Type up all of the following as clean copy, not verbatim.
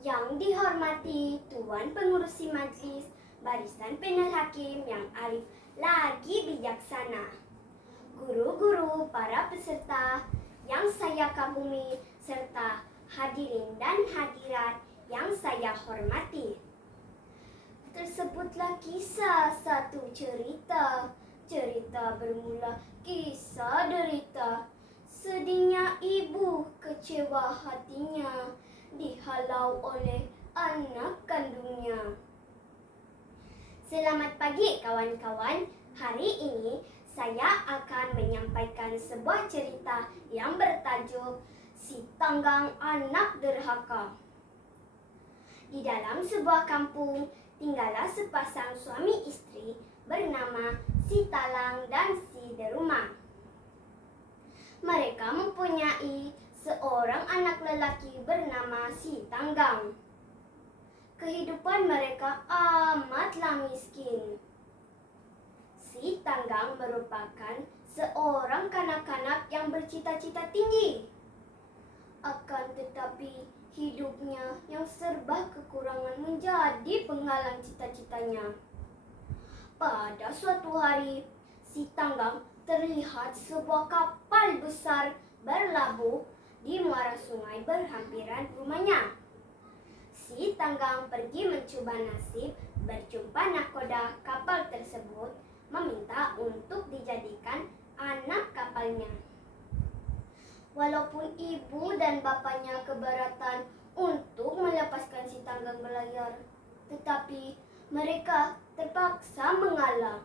Yang dihormati Tuan Pengurusi Majlis, barisan panel hakim yang arif lagi bijaksana, guru-guru, para peserta yang saya kagumi, serta hadirin dan hadirat yang saya hormati. Tersebutlah kisah satu cerita. Cerita bermula kisah derita. Sedihnya ibu, kecewa hatinya, dihalau oleh anak kandungnya. Selamat pagi kawan-kawan. Hari ini saya akan menyampaikan sebuah cerita yang bertajuk Si Tanggang Anak Derhaka. Di dalam sebuah kampung tinggallah sepasang suami istri bernama Si Talang dan Si Deruma. Mereka mempunyai seorang anak lelaki bernama Si Tanggang. Kehidupan mereka amatlah miskin. Si Tanggang merupakan seorang kanak-kanak yang bercita-cita tinggi. Akan tetapi hidupnya yang serba kekurangan menjadi penghalang cita-citanya. Pada suatu hari, Si Tanggang terlihat sebuah kapal besar berlabuh di muara sungai berhampiran rumahnya. Si Tanggang pergi mencuba nasib, berjumpa nakoda kapal tersebut, meminta untuk dijadikan anak kapalnya. Walaupun ibu dan bapaknya keberatan untuk melepaskan Si Tanggang berlayar, tetapi mereka terpaksa mengalah.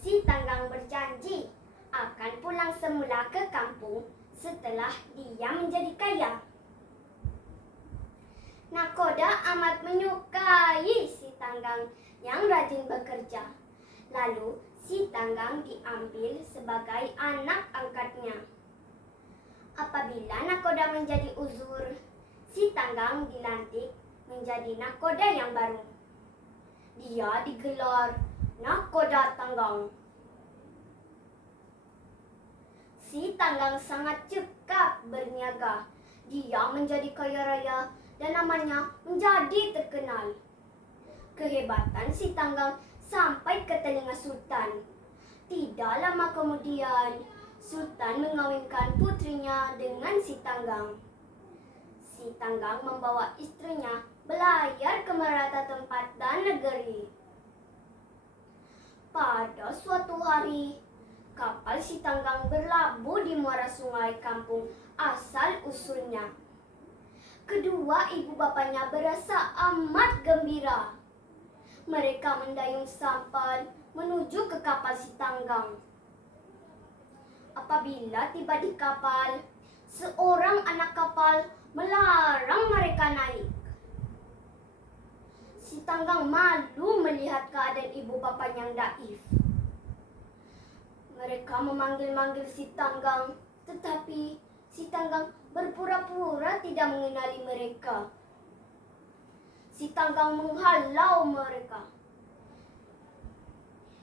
Si Tanggang berjanji akan pulang semula ke kampung setelah dia menjadi kaya. Nakoda amat menyukai Si Tanggang yang rajin bekerja. Lalu Si Tanggang diambil sebagai anak angkatnya. Apabila nakoda menjadi uzur, Si Tanggang dilantik menjadi nakoda yang baru. Dia digelar Nakoda Tanggang. Si Tanggang sangat cekap berniaga. Dia menjadi kaya raya dan namanya menjadi terkenal. Kehebatan Si Tanggang sampai ke telinga Sultan. Tidak lama kemudian, Sultan mengawinkan putrinya dengan Si Tanggang. Si Tanggang membawa istrinya belayar ke merata tempat dan negeri. Pada suatu hari, kapal Si Tanggang berlabuh di muara sungai kampung asal-usulnya. Kedua ibu bapanya berasa amat gembira. Mereka mendayung sampan menuju ke kapal Si Tanggang. Apabila tiba di kapal, seorang anak kapal melarang mereka naik. Si Tanggang malu melihat keadaan ibu bapanya yang daif. Mereka memanggil-manggil Si Tanggang, tetapi Si Tanggang berpura-pura tidak mengenali mereka. Si Tanggang menghalau mereka.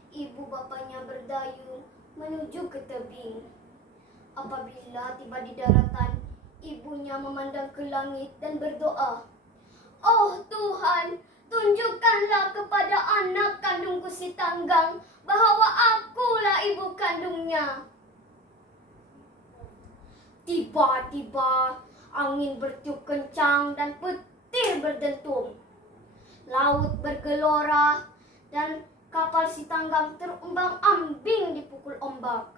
Ibu bapanya berdayung menuju ke tebing. Apabila tiba di daratan, ibunya memandang ke langit dan berdoa, "Oh Tuhan, tunjukkanlah kepada anak kandungku Si Tanggang bahwa akulah ibu kandungnya." Tiba-tiba angin bertiup kencang dan petir berdentum. Laut bergelora dan kapal Si Tanggang terombang-ambing dipukul ombak.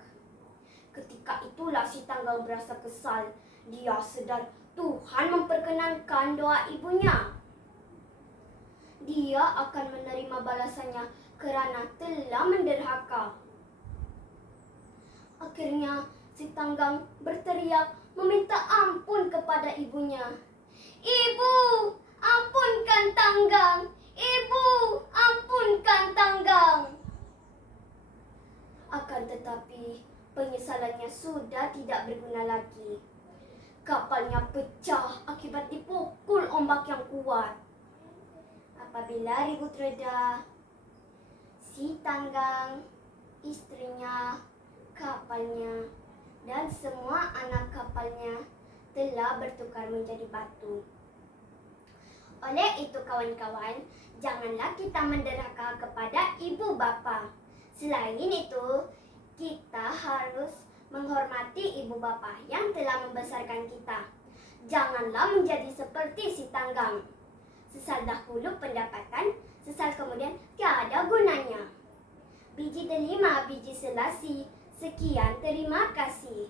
Ketika itulah Si Tanggang berasa kesal. Dia sedar Tuhan memperkenankan doa ibunya. Dia akan menerima balasannya kerana telah menderhaka. Akhirnya Si Tanggang berteriak meminta ampun kepada ibunya. "Ibu, ampunkan Tanggang! Ibu, ampunkan Tanggang!" Akan tetapi penyesalannya sudah tidak berguna lagi. Kapalnya pecah akibat dipukul ombak yang kuat. Apabila ribut reda, Si Tanggang, istrinya, kapalnya, dan semua anak kapalnya telah bertukar menjadi batu. Oleh itu kawan-kawan, janganlah kita menderhaka kepada ibu bapa. Selain itu, kita harus menghormati ibu bapa yang telah membesarkan kita. Janganlah menjadi seperti si Tanggang. Sesal dahulu pendapatan, sesal kemudian tiada gunanya. Biji delima, biji selasi. Sekian, terima kasih.